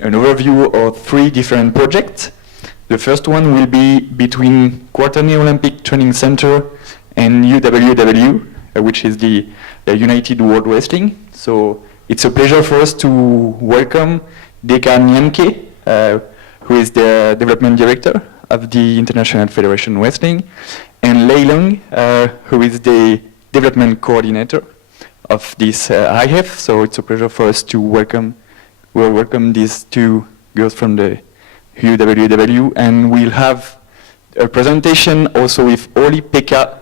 an overview of 3 different projects. The first one will be between Kuortane Olympic Training Center and UWW, which is the United World Wrestling. So it's a pleasure for us to welcome Deka Nyamke, who is the development director of the International Federation Wrestling, and Lei Long, who is the development coordinator of this IF. So it's a pleasure for us to welcome these 2 girls from the UWW, and we'll have a presentation also with Olli-Pekka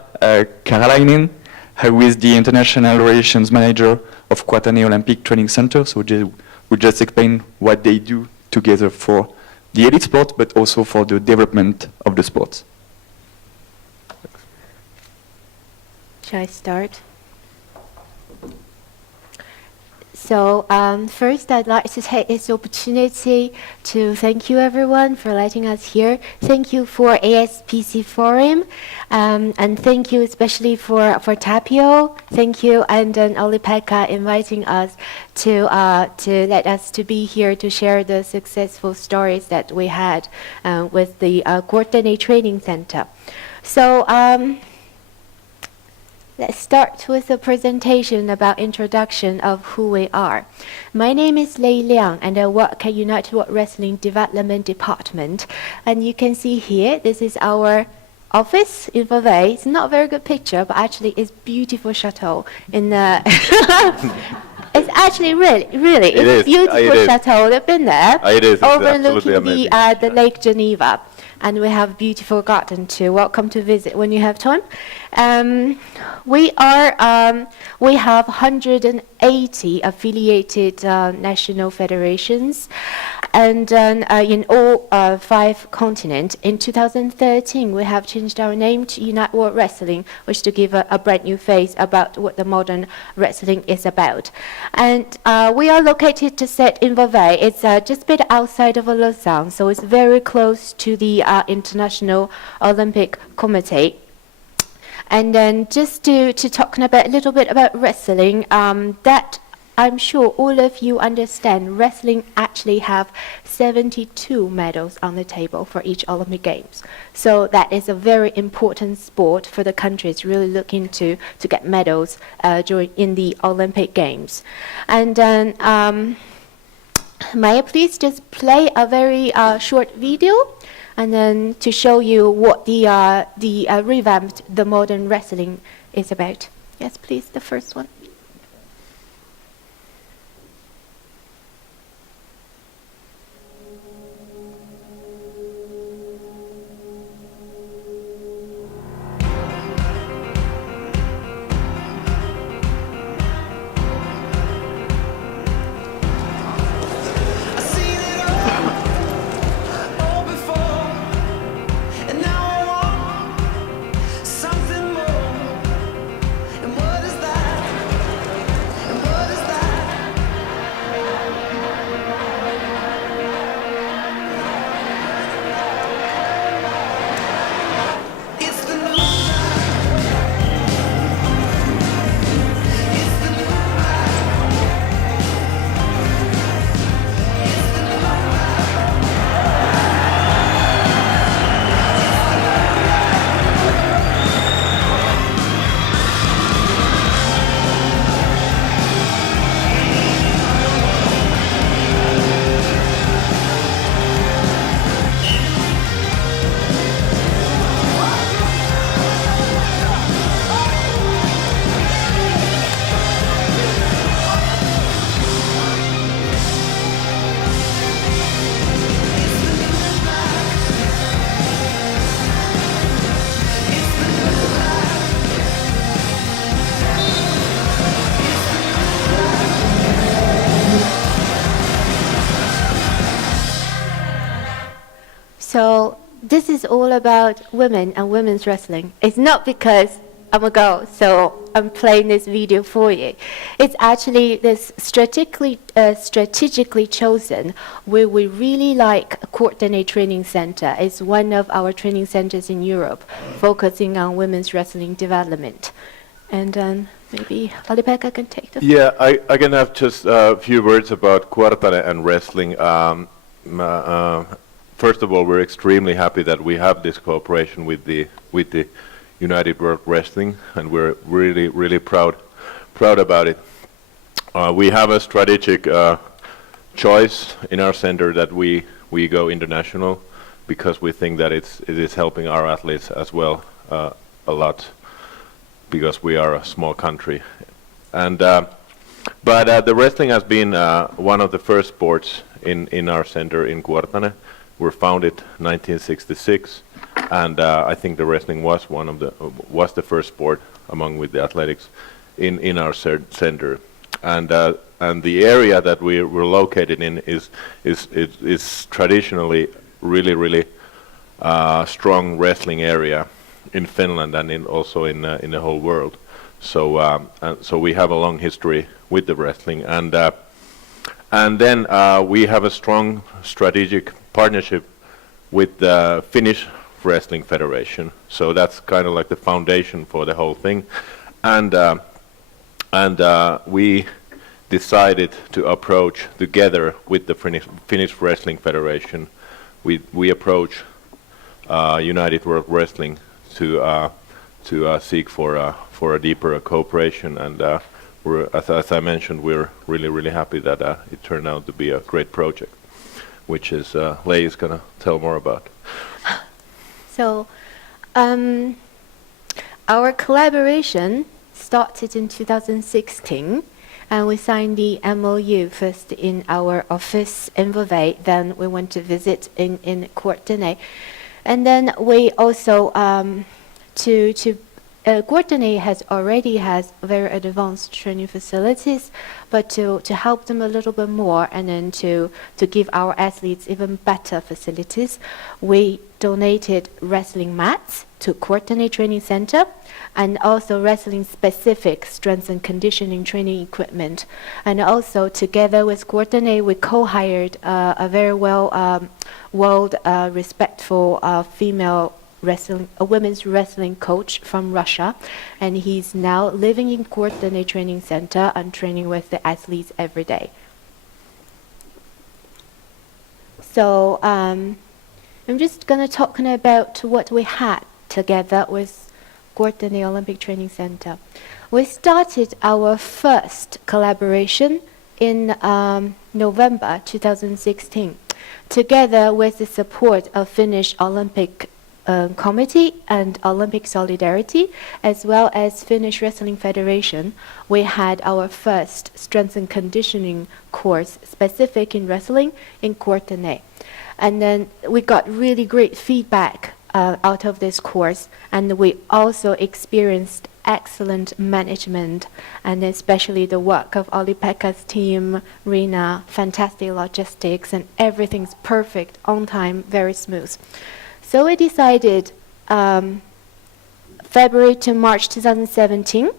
Karalainen, who is the International Relations Manager of Kuortane Olympic Training Center. So we'll just explain what they do together for the elite sport, but also for the development of the sport. Shall I start? So first, I'd like to take this opportunity to thank you, everyone, for letting us here. Thank you for ASPC Forum, and thank you especially for Tapio. Thank you, and Olli-Pekka inviting us to let us to be here to share the successful stories that we had with the Kuortane Training Center. So. Let's start with a presentation about introduction of who we are. My name is Lei Liang, and I work at United World Wrestling Development Department. And you can see here, this is our office in Vevey. It's not a very good picture, but actually it's beautiful chateau in the it's actually really, it's beautiful chateau. They've been there. It is. Overlooking the Lake Geneva. And we have a beautiful garden too. Welcome to visit when you have time. We have 180 affiliated national federations, and in all 5 continents. In 2013, we have changed our name to United World Wrestling, which to give a brand new face about what the modern wrestling is about. And we are located to set in Vevey. It's just a bit outside of Lausanne, so it's very close to the International Olympic Committee. And then just to talk a little bit about wrestling, that I'm sure all of you understand, wrestling actually have 72 medals on the table for each Olympic Games. So that is a very important sport for the countries really looking to get medals in the Olympic Games. And then may I please just play a very short video, and then to show you what the revamped the modern wrestling is about. Yes, please, the first one. So this is all about women and women's wrestling. It's not because I'm a girl, so I'm playing this video for you. It's actually this strategically chosen where we really like Kuortane Training Center. It's one of our training centers in Europe, focusing on women's wrestling development. And Maybe Olli-Pekka can take this. Yeah, I can have just a few words about Kuortane and wrestling. First of all, we're extremely happy that we have this cooperation with the United World Wrestling, and we're really proud about it. We have a strategic choice in our center that we go international, because we think that it is helping our athletes as well a lot, because we are a small country. And but the wrestling has been one of the first sports in our center in Kuortane. We're founded 1966, and I think the wrestling was the first sport among with the athletics in our center. And the area that we're located in is traditionally really strong wrestling area in Finland and also in the whole world. So we have a long history with the wrestling, and then we have a strong strategic partnership with the Finnish Wrestling Federation. So that's kind of like the foundation for the whole thing, and we decided to approach together with the Finnish Wrestling Federation. We approach United World Wrestling to seek for a deeper cooperation, and as I mentioned, we're really happy that it turned out to be a great project, which is Lei is gonna tell more about. So, our collaboration started in 2016, and we signed the MOU first in our office in Vevey. Then we went to visit in Kuortane, and then we also Kuortane already has very advanced training facilities, but to help them a little bit more, and then to give our athletes even better facilities, we donated wrestling mats to Kuortane Training Center, and also wrestling specific strength and conditioning training equipment. And also together with Kuortane, we co-hired a very world respectful female a women's wrestling coach from Russia, and he's now living in Kuortane Training Center and training with the athletes every day. So I'm just going to talk about what we had together with Kuortane Olympic Training Center. We started our first collaboration in November 2016, together with the support of Finnish Olympic Committee and Olympic Solidarity, as well as Finnish Wrestling Federation. We had our first strength and conditioning course specific in wrestling in Kuortane. And then we got really great feedback out of this course, and we also experienced excellent management, and especially the work of Olli-Pekka's team, Rina, fantastic logistics, and everything's perfect, on time, very smooth. So we decided February to March 2017,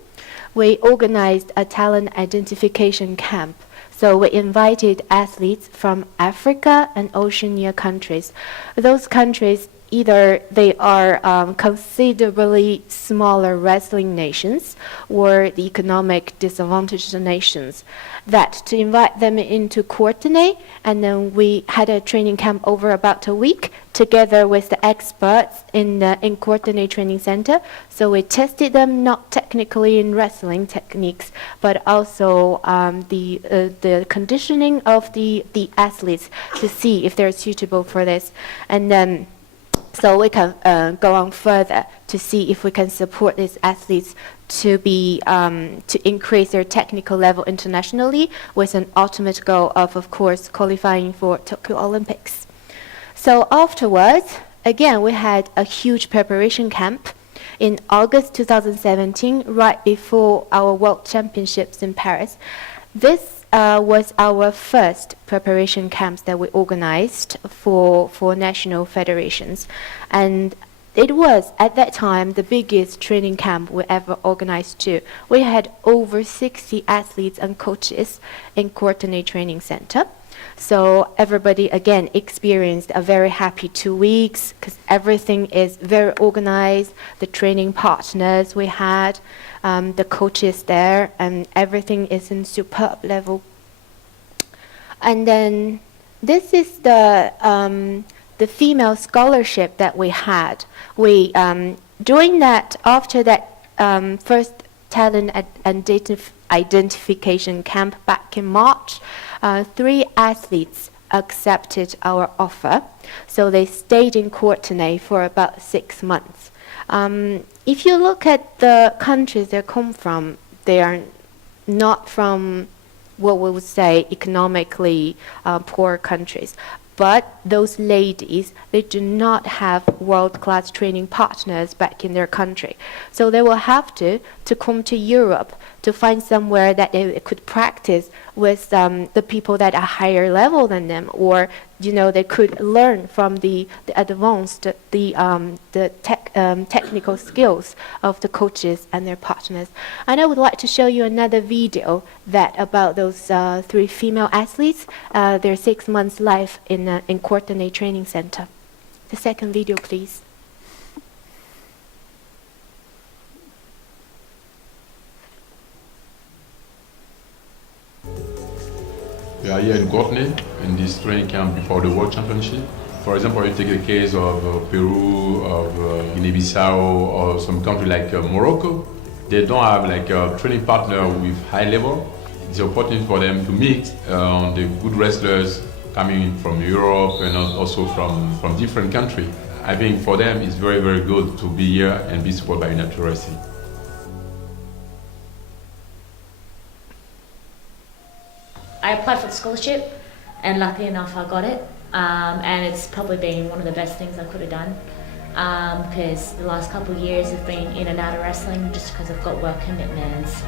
we organized a talent identification camp. So we invited athletes from Africa and Oceania countries. Those countries, either they are considerably smaller wrestling nations or the economic disadvantaged nations, that to invite them into Kuortane, and then we had a training camp over about a week together with the experts in Kuortane Training Center. So we tested them not technically in wrestling techniques, but also the conditioning of the athletes to see if they're suitable for this. And then so we can go on further to see if we can support these athletes to increase their technical level internationally, with an ultimate goal of course, qualifying for Tokyo Olympics. So afterwards, again, we had a huge preparation camp in August 2017, right before our World Championships in Paris. This was our first preparation camps that we organized for national federations, and it was at that time the biggest training camp we ever organized too. We had over 60 athletes and coaches in Kuortane Training Center. So everybody, again, experienced a very happy 2 weeks because everything is very organized. The training partners we had, the coaches there, and everything is in superb level. And then this is the female scholarship that we had. We during that, after that first talent identification camp back in March, 3 athletes accepted our offer. So they stayed in Kuortane for about 6 months. If you look at the countries they come from, they are not from what we would say economically poor countries. But those ladies, they do not have world-class training partners back in their country. So they will have to come to Europe to find somewhere that they could practice with the people that are higher level than them, or they could learn from the advanced, technical skills of the coaches and their partners. And I would like to show you another video about those 3 female athletes, their 6 months life in Kuortane Training Center. The second video, please. We are here in Kuortane in this training camp before the World Championship. For example, you take the case of Peru, of Guinea-Bissau, or some country like Morocco. They don't have like a training partner with high level. It's an opportunity for them to meet the good wrestlers coming from Europe and also from different countries. I think for them it's very, very good to be here and be supported by United Wrestling. I applied for the scholarship, and luckily enough I got it, and it's probably been one of the best things I could have done, because the last couple of years have been in and out of wrestling just because I've got work commitments.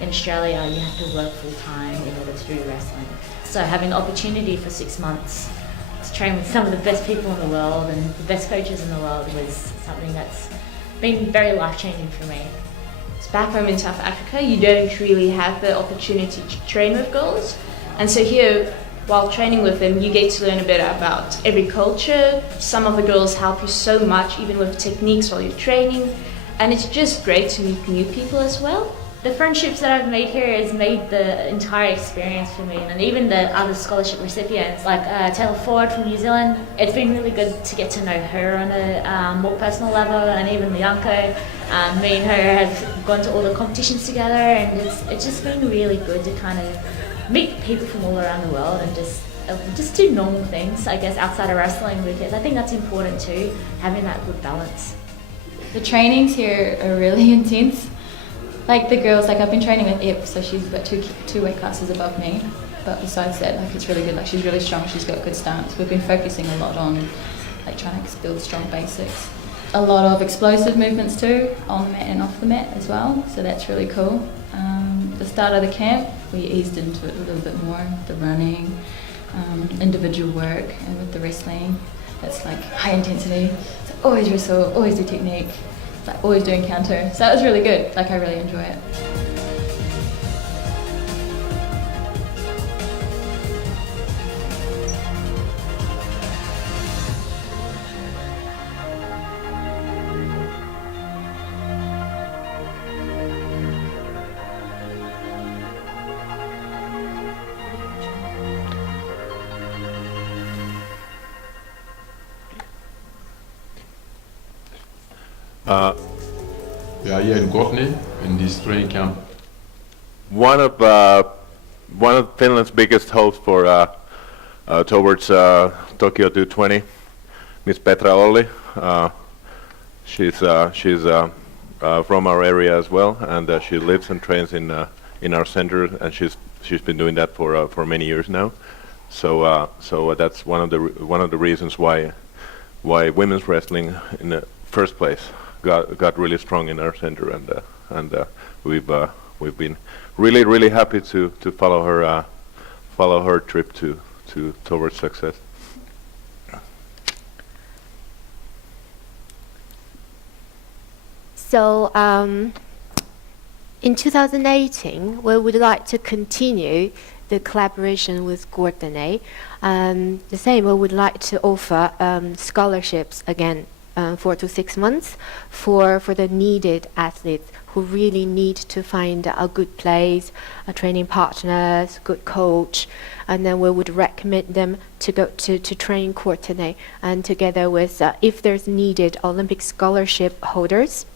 In Australia you have to work full time in order to do wrestling, so having the opportunity for 6 months to train with some of the best people in the world and the best coaches in the world was something that's been very life-changing for me. Back home in South Africa, you don't really have the opportunity to train with girls. And so here, while training with them, you get to learn a bit about every culture. Some of the girls help you so much, even with techniques while you're training. And it's just great to meet new people as well. The friendships that I've made here has made the entire experience for me, and even the other scholarship recipients, like Taylor Ford from New Zealand. It's been really good to get to know her on a more personal level, and even Lianco. Me and her have gone to all the competitions together, and it's just been really good to kind of meet people from all around the world and just do normal things, I guess, outside of wrestling, because I think that's important too, having that good balance. The trainings here are really intense. Like the girls, like I've been training with Ep, so she's about two weight classes above me. But besides that, like it's really good. Like she's really strong. She's got good stance. We've been focusing a lot on like trying to build strong basics. A lot of explosive movements too, on the mat and off the mat as well. So that's really cool. The start of the camp, we eased into it a little bit more. The running, individual work, and with the wrestling, that's like high intensity. So always wrestle, always do technique. Like always doing counter, so that was really good. Like I really enjoy it. We are here in Kuortane in this training camp. One of Finland's biggest hopes for towards Tokyo 220, Miss Petra Olli. She's from our area as well, and she lives and trains in our center, and she's been doing that for many years now. So that's one of the reasons why women's wrestling in the first place got really strong in our center, and we've been really happy to follow her trip towards success. So in 2018, we would like to continue the collaboration with Kuortane. The same, we would like to offer scholarships again, 4 to 6 months for the needed athletes who really need to find a good place, a training partners, good coach, and then we would recommend them to go to train Kuortane, and together with if there's needed Olympic scholarship holders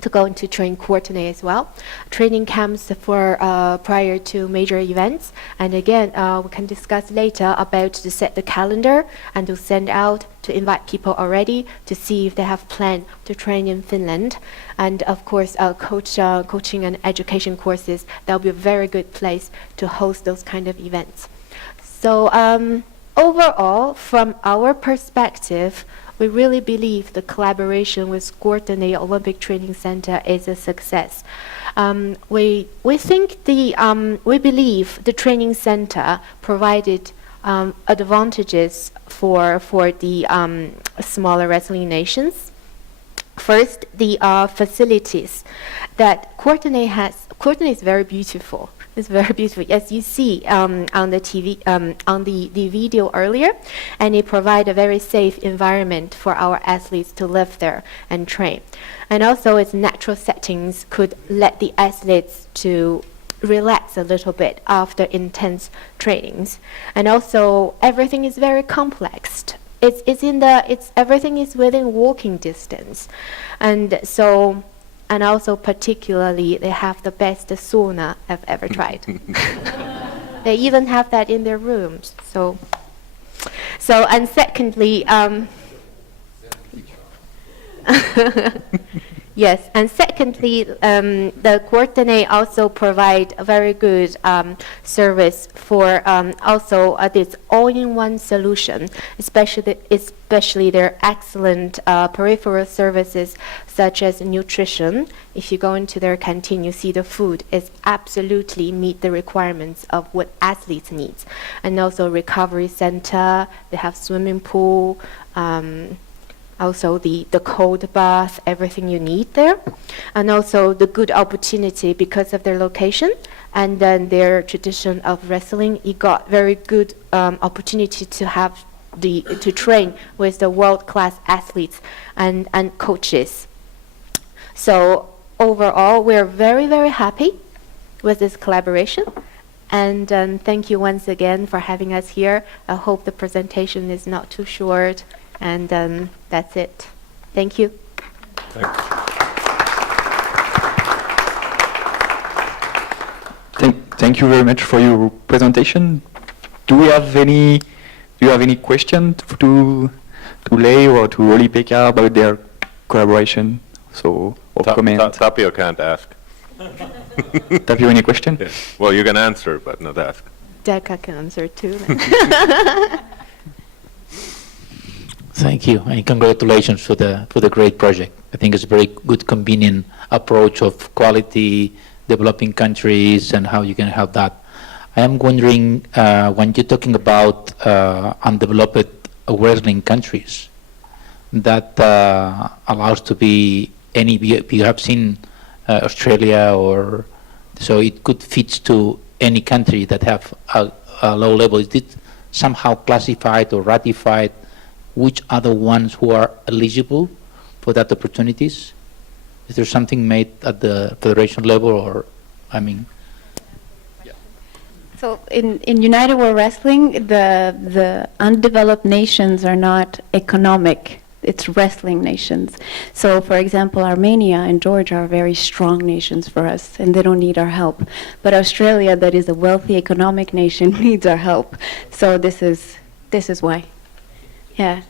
to go into train Kuortane as well. Training camps for prior to major events, and again we can discuss later about to set the calendar and to send out to invite people already to see if they have planned to train in Finland, and of course coaching and education courses. That'll be a very good place to host those kind of events. So overall, from our perspective, we really believe the collaboration with Kuortane Olympic Training Center is a success. We believe the training center provided advantages for the smaller wrestling nations. First, the facilities that Kuortane has. Kuortane is very beautiful. It's very beautiful, as you see on the TV, on the video earlier, and it provides a very safe environment for our athletes to live there and train. And also, its natural settings could let the athletes to relax a little bit after intense trainings. And also, everything is very complex. Everything is within walking distance, and so. And also, particularly, they have the best sauna I've ever tried. They even have that in their rooms. So and secondly, yes, and secondly, the Kuortane also provide a very good service for also this all-in-one solution, especially their excellent peripheral services such as nutrition. If you go into their canteen, you see the food is absolutely meet the requirements of what athletes need. And also recovery center, they have swimming pool, also the cold bath, everything you need there. And also the good opportunity because of their location and then their tradition of wrestling, you got very good opportunity to have to train with the world-class athletes and coaches. So overall, we're very, very happy with this collaboration. And thank you once again for having us here. I hope the presentation is not too short. And that's it. Thank you. Thanks. Thank you very much for your presentation. Do you have any question to Lei or to Oli-Pekka about their collaboration? So, or comment? Tapio can't ask. Tapio, any question? Yeah. Well, you can answer, but not ask. Deka can answer too. Thank you, and congratulations for the great project. I think it's a very good, convenient approach of quality, developing countries, and how you can help that. I am wondering, when you're talking about undeveloped wrestling countries, that allows to be any. You have seen Australia, or so it could fit to any country that have a low level. Is it somehow classified or ratified? Which are the ones who are eligible for that opportunities? Is there something made at the federation level, or, I mean? So in United World Wrestling, the undeveloped nations are not economic, it's wrestling nations. So for example, Armenia and Georgia are very strong nations for us, and they don't need our help. But Australia, that is a wealthy economic nation, needs our help. So this is why. Yeah.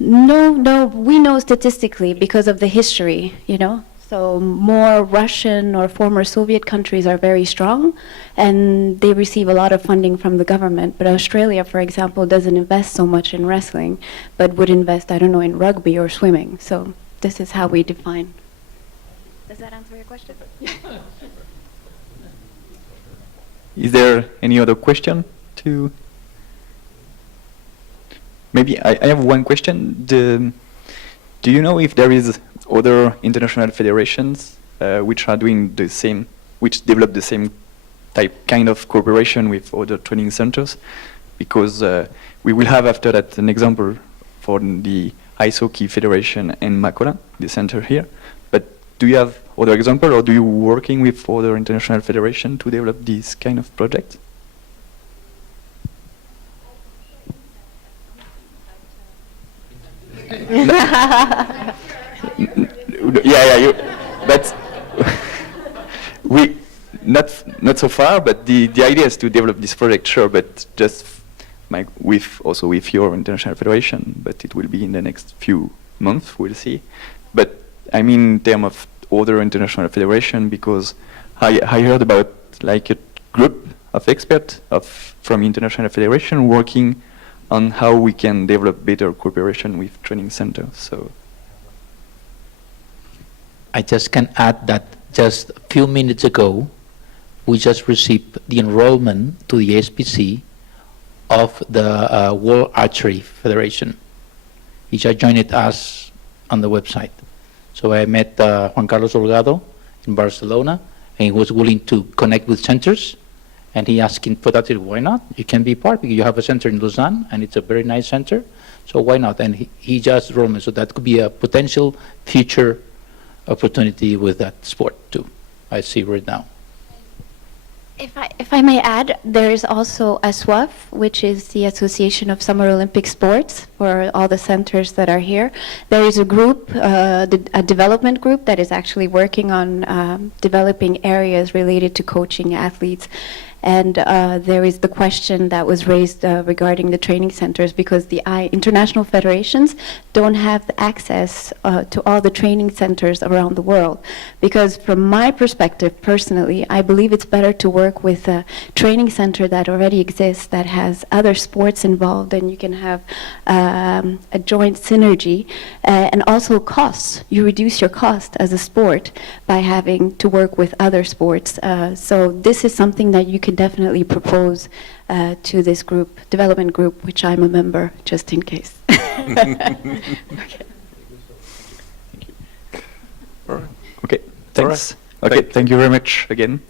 No, we know statistically because of the history, you know. So more Russian or former Soviet countries are very strong, and they receive a lot of funding from the government. But Australia, for example, doesn't invest so much in wrestling, but would invest, I don't know, in rugby or swimming. So this is how we define. Does that answer your question? Is there any other question to? Maybe I have one question. Do you know if there is other international federations which are doing the same, which develop the same kind of cooperation with other training centers, because we will have after that an example for the Ice Hockey Federation and Makola, the center here. But do you have other example, or do you working with other international federation to develop this kind of project? But we not so far. But the idea is to develop this project, sure. But just with your international federation. But it will be in the next few months. We'll see. But I mean, in terms of other international federation, because I heard about like a group of experts from international federation working on how we can develop better cooperation with training centers. So I just can add that just a few minutes ago, we just received the enrollment to the SPC of the World Archery Federation. He just joined us on the website. So I met Juan Carlos Olgado in Barcelona, and he was willing to connect with centers. And he asking for that, why not? You can be part, because you have a center in Lausanne, and it's a very nice center, so why not? And he just enrolled me, so that could be a potential future opportunity with that sport too, I see right now. If I may add, there is also ASWAF, which is the Association of Summer Olympic Sports, for all the centers that are here. There is a group, a development group, that is actually working on developing areas related to coaching athletes. And there is the question that was raised regarding the training centers, because the international federations don't have the access to all the training centers around the world. Because from my perspective, personally, I believe it's better to work with a training center that already exists, that has other sports involved, and you can have a joint synergy. And also costs. You reduce your cost as a sport by having to work with other sports. So this is something that you can definitely propose to this group, development group, which I'm a member, just in case. Okay. Okay, thanks. Okay, thank you very much again.